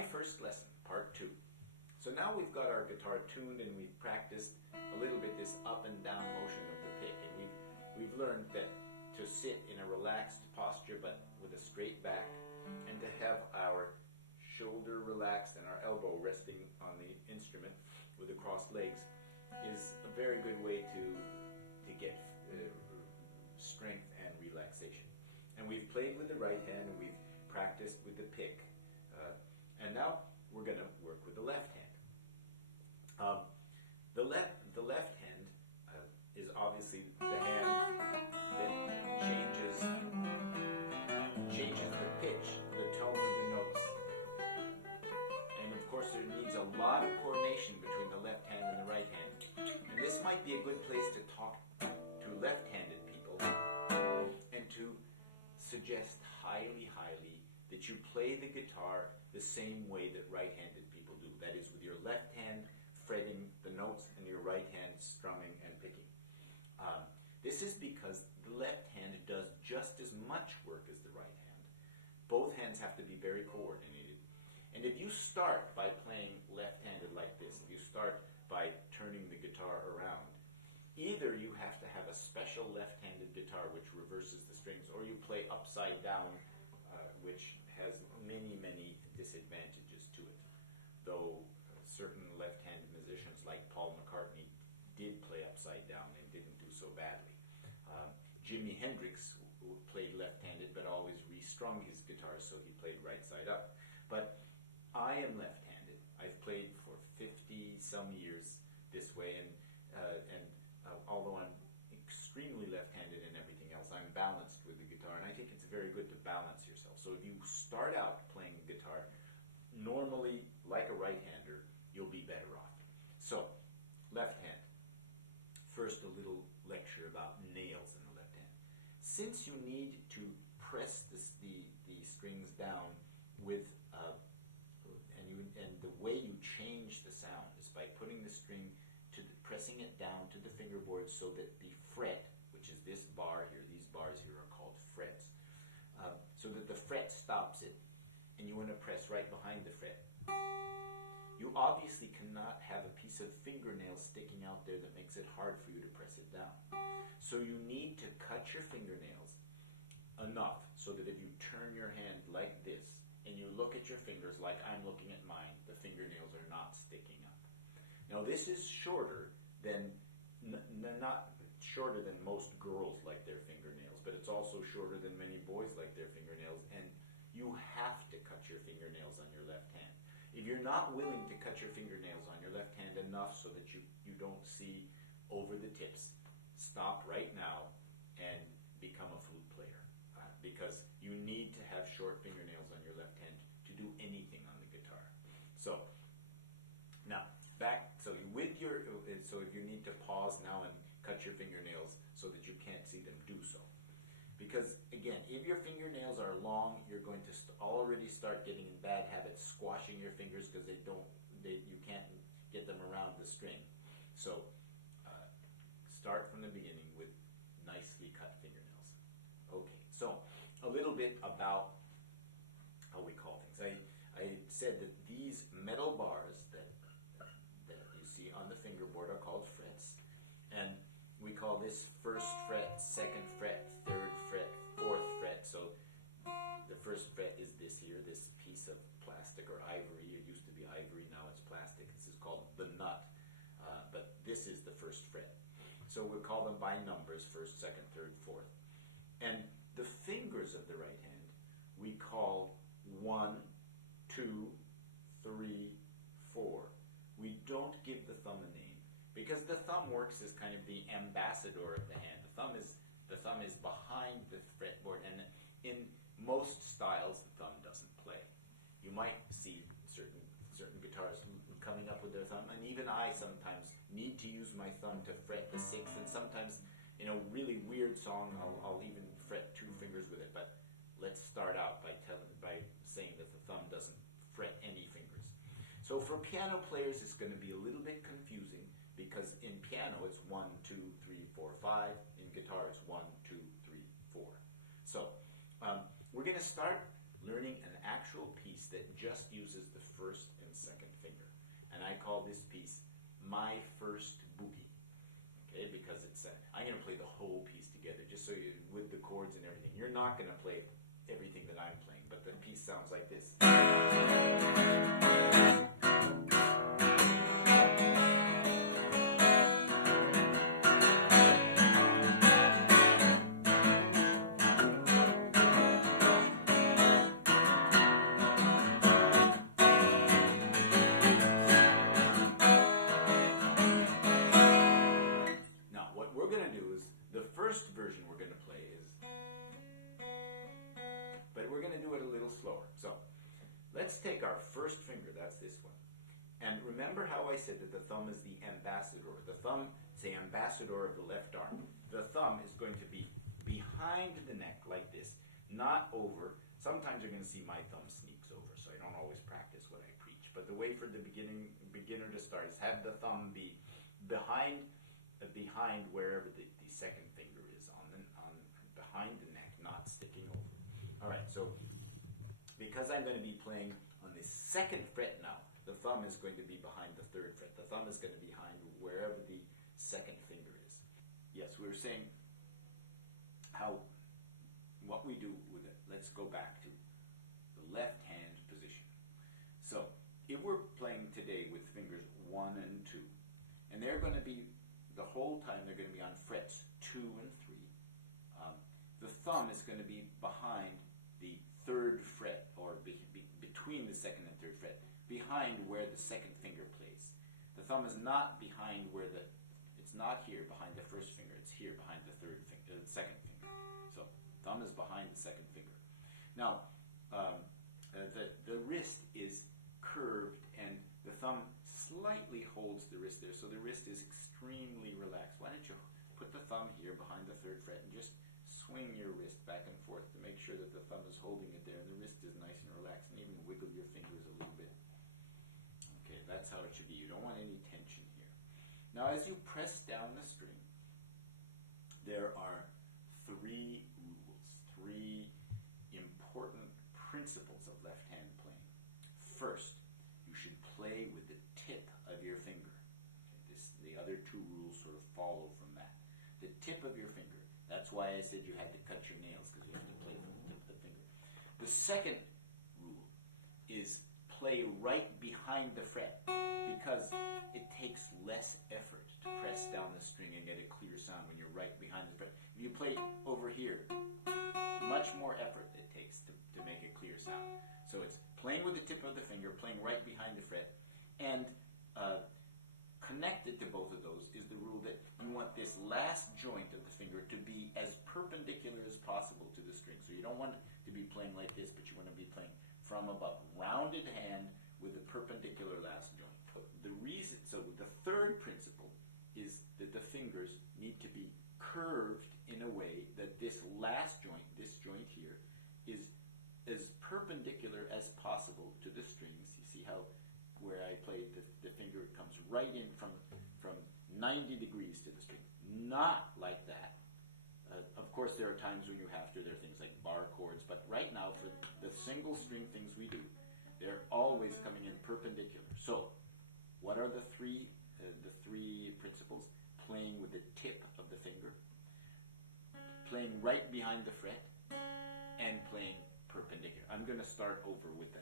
My first lesson, part 2. So now we've got our guitar tuned and we've practiced a little bit this up and down motion of the pick, and we've learned that to sit in a relaxed posture but with a straight back, and to have our shoulder relaxed and our elbow resting on the instrument with the crossed legs is a very good way to get strength and relaxation. And we've played with the right hand and we've practiced with the pick, and now we're going to work with the left hand. The left hand is obviously the hand that changes the pitch, the tone of the notes. And of course there needs a lot of coordination between the left hand and the right hand. And this might be a good place to talk to left-handed people and to suggest highly that you play the guitar the same way that right-handed people do. That is, with your left hand fretting the notes and your right hand strumming and picking. This is because the left hand does just as much work as the right hand. Both hands have to be very coordinated. And if you start by playing left-handed like this, if you start by turning the guitar around, either you have to have a special left-handed guitar which reverses the strings, or you play upside down, which has many disadvantages to it. Though certain left-handed musicians like Paul McCartney did play upside down and didn't do so badly. Jimi Hendrix played left-handed but always restrung his guitar, so he played right side up. But I am left-handed. I've played for 50-some years this way, and although I'm extremely left-handed in everything else, I'm balanced with the guitar, and I think it's very good to balance yourself. So if you start out playing guitar normally like a right-hander, you'll be better off. So, left hand. First, a little lecture about nails in the left hand. Since you need to press the strings down with, and the way you change the sound is by putting the string pressing it down to the fingerboard so that the fret, which is this bar here, these bars here are called frets, so that the fret stops it, and you want to press right behind the fret. You obviously cannot have a piece of fingernail sticking out there that makes it hard for you to press it down. So you need to cut your fingernails enough so that if you turn your hand like this and you look at your fingers like I'm looking at mine, the fingernails are not sticking up. Now this is shorter than, not shorter than most girls like their fingernails, but it's also shorter than many boys like their fingernails, and you have to cut your fingernails on your left hand. If you're not willing to cut your fingernails on your left hand enough so that you don't see over the tips, stop right now and become a flute player, because you need to have short fingernails on your left hand to do anything on the guitar. So now back, so if you need to pause now and cut your fingernails so that you can't see them, do so. Because again, if your fingernails are long, you're going to already start getting in bad habits, squashing your fingers because you can't get them around the string. So start from the beginning with nicely cut fingernails. Okay, so a little bit about how we call things. I said that these metal bars that you see on the fingerboard are called frets, and we call this first fret, second fret, third fret, fourth fret. So the first fret is this here, this piece of plastic or ivory. It used to be ivory, now it's plastic. This is called the nut, but this is the first fret. So we call them by numbers, first, second, third, fourth. And the fingers of the right hand we call 1, 2, 3, 4. We don't give the thumb a name, because the thumb works as kind of the ambassador of the hand. The thumb is behind the fretboard, and in most styles the thumb doesn't play. You might see certain guitarists coming up with their thumb, and even I sometimes need to use my thumb to fret the sixth, and sometimes in a really weird song I'll even fret 2 fingers with it. But let's start out by saying that the thumb doesn't fret any fingers. So for piano players it's going to be a little bit confusing, because in piano it's 1, 2, 3, 4, 5. In guitar it's 1, 2, 3, 4. So we're going to start learning an actual piece that just uses the first and second finger. And I call this piece My First Boogie. Okay, because I'm going to play the whole piece together, just so you, with the chords and everything. You're not going to play everything that I'm playing, but the piece sounds like this. First version we're going to play is, but we're going to do it a little slower. So let's take our first finger, that's this one, and remember how I said that the thumb is the ambassador. The thumb is the ambassador of the left arm. The thumb is going to be behind the neck like this, not over. Sometimes you're going to see my thumb sneaks over, so I don't always practice what I preach. But the way for the beginner to start is have the thumb be behind wherever the second finger is on behind the neck, not sticking over. All right, so because I'm going to be playing on the second fret now, the thumb is going to be behind the third fret. The thumb is going to be behind wherever the second finger is. Yes, we were saying what we do with it. Let's go back to the left hand position. So if we're playing today with fingers 1 and 2, and they're going to be the whole time they're going to be on frets 2 and 3. The thumb is going to be behind the third fret, or between the second and third fret, behind where the second finger plays. The thumb is not behind it's not here behind the first finger, it's here behind the second finger. So thumb is behind the second finger. Now, the wrist is curved and the thumb slightly holds the wrist there, so the wrist is extremely relaxed. Why don't you put the thumb here behind the third fret and just swing your wrist back and forth to make sure that the thumb is holding it there and the wrist is nice and relaxed, and even wiggle your fingers a little bit. Okay, that's how it should be. You don't want any tension here. Now as you press down the string, there are 3 rules, 3 important principles of left hand playing. First, you should play with the tip of your finger. Okay, the other 2 rules sort of follow from that. The tip of your finger. That's why I said you had to cut your nails, because you have to play from the tip of the finger. The second rule is play right behind the fret, because it takes less effort to press down the string and get a clear sound when you're right behind the fret. If you play over here, much more effort it takes to make a clear sound. So it's playing with the tip of the finger, playing right behind the fret, and connected to both of those is the rule that you want this last joint of the finger to be as perpendicular as possible to the string. So you don't want to be playing like this, but you want to be playing from above. Rounded hand with a perpendicular last joint. So the third principle is that the fingers need to be curved in a way that this last joint, this joint here, is as perpendicular as possible to the strings. You see how where I played the finger comes right in from 90 degrees to the string. Not like that. Of course, there are times when you have to. There are things like bar chords, but right now, for the single string things we do, they're always coming in perpendicular. So, what are the three principles? Playing with the tip of the finger, playing right behind the fret, and playing perpendicular. I'm going to start over with